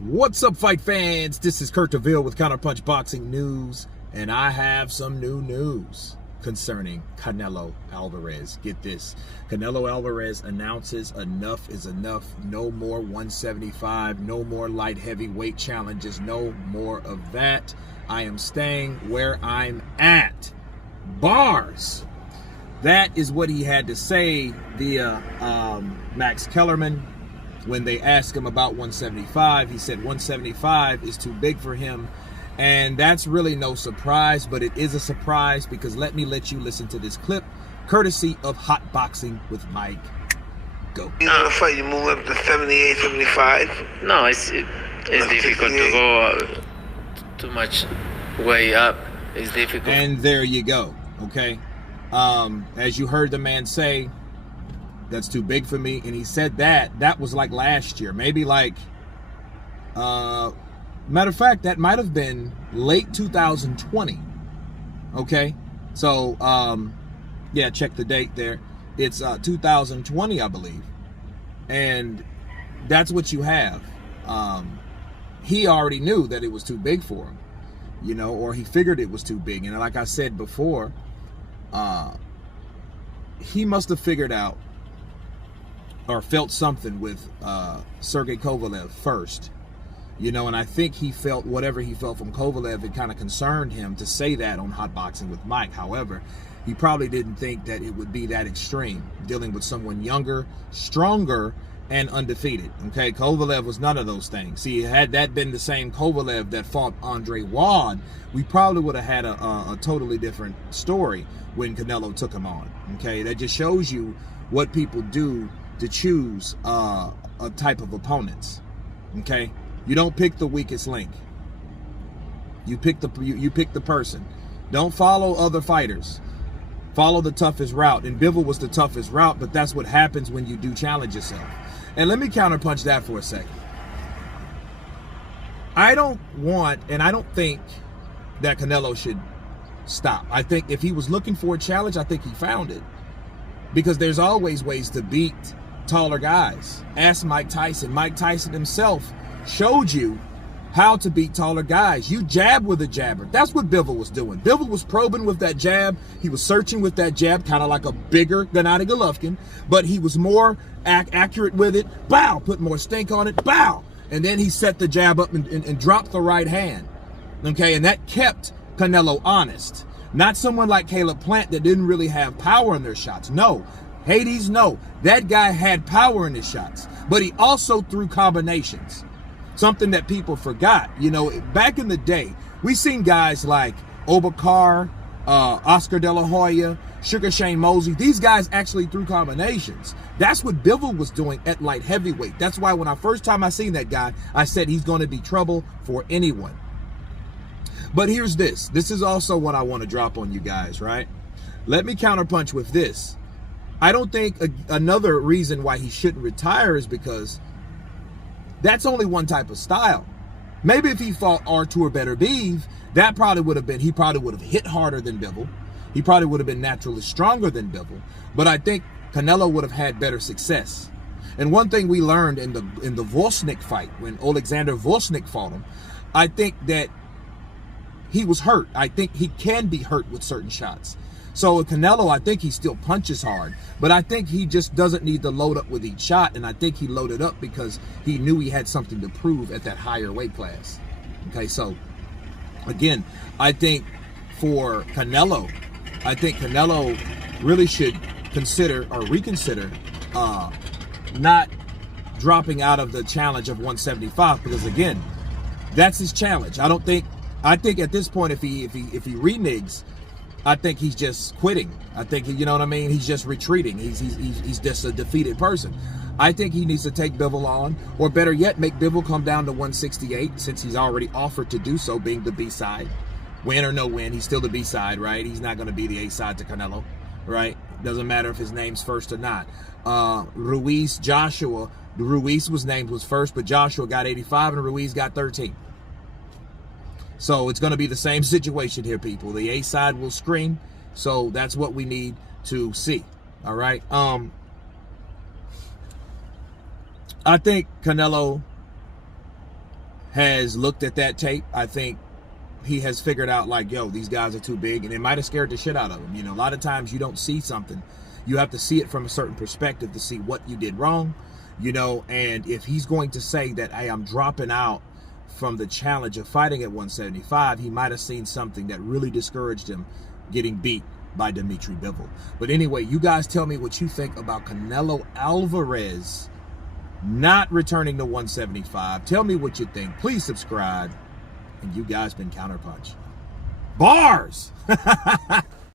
What's up, fight fans? This is Kurt DeVille with Counterpunch Boxing News, and I have some new news concerning Canelo Alvarez. Get this. Canelo Alvarez announces enough is enough. No more 175, no more light heavyweight challenges, no more of that. I am staying where I'm at. Bars. That is what he had to say via Max Kellerman. When they asked him about 175, he said 175 is too big for him. And that's really no surprise, but it is a surprise because let you listen to this clip, courtesy of Hot Boxing with Mike. Go. You want to fight, you move up to 78, 75? No, it's difficult to go too much way up. It's difficult. And there you go, okay? As you heard the man say, that's too big for me. And he said that was like last year, maybe like matter of fact, that might have been late 2020. Okay, so yeah, check the date there. It's 2020, I believe, and that's what you have. He already knew that it was too big for him, you know, or he figured it was too big. And like I said before, he must have figured out or felt something with Sergey Kovalev first, you know, and I think he felt whatever he felt from Kovalev, it kind of concerned him to say that on Hot Boxing with Mike. However, he probably didn't think that it would be that extreme, dealing with someone younger, stronger, and undefeated. Okay, Kovalev was none of those things. See, had that been the same Kovalev that fought Andre Ward, we probably would have had a totally different story when Canelo took him on. Okay, that just shows you what people do to choose a type of opponents. Okay, you don't pick the weakest link. You pick the person. Don't follow other fighters. Follow the toughest route. And Bivol was the toughest route, but that's what happens when you do challenge yourself. And let me counterpunch that for a second. I don't want, and I don't think that Canelo should stop. I think if he was looking for a challenge, I think he found it. Because there's always ways to beat taller guys. Ask Mike Tyson. Mike Tyson himself showed you how to beat taller guys. You jab with a jabber. That's what Bivol was doing. Bivol was probing with that jab. He was searching with that jab, kind of like a bigger Gennady Golovkin, but he was more accurate with it. Bow, put more stink on it. Bow. And then he set the jab up and dropped the right hand. Okay, and that kept Canelo honest. Not someone like Caleb Plant that didn't really have power in their shots. No. Hades, no. That guy had power in his shots, but he also threw combinations. Something that people forgot. You know, back in the day, we seen guys like Obakar, Oscar De La Hoya, Sugar Shane Mosley. These guys actually threw combinations. That's what Bivol was doing at light heavyweight. That's why when first time I seen that guy, I said he's going to be trouble for anyone. But here's this. This is also what I want to drop on you guys, right? Let me counterpunch with this. I don't think another reason why he shouldn't retire is because that's only one type of style. Maybe if he fought Artur Beterbiev, that probably would have been, he probably would have hit harder than Bivol. He probably would have been naturally stronger than Bivol. But I think Canelo would have had better success. And one thing we learned in the Volsnik fight, when Alexander Volsnik fought him, I think that he was hurt. I think he can be hurt with certain shots. So with Canelo, I think he still punches hard, but I think he just doesn't need to load up with each shot, and I think he loaded up because he knew he had something to prove at that higher weight class. Okay, so again, I think for Canelo, I think Canelo really should consider or reconsider not dropping out of the challenge of 175, because again, that's his challenge. I think at this point, if he reneges, I think he's just quitting. I think, you know what I mean? He's just retreating. He's just a defeated person. I think he needs to take Bivol on, or better yet, make Bivol come down to 168, since he's already offered to do so, being the B-side. Win or no win, he's still the B-side, right? He's not going to be the A-side to Canelo, right? Doesn't matter if his name's first or not. Ruiz, Joshua, Ruiz was first, but Joshua got 85 and Ruiz got 13. So it's going to be the same situation here, people. The A side will scream. So that's what we need to see. All right. I think Canelo has looked at that tape. I think he has figured out, like, yo, these guys are too big, and it might have scared the shit out of him. You know, a lot of times you don't see something. You have to see it from a certain perspective to see what you did wrong, you know, and if he's going to say that, hey, I'm dropping out from the challenge of fighting at 175, he might have seen something that really discouraged him getting beat by Dimitri Bivol. But anyway, you guys tell me what you think about Canelo Alvarez not returning to 175. Tell me what you think. Please subscribe. And you guys been Counterpunch. Bars!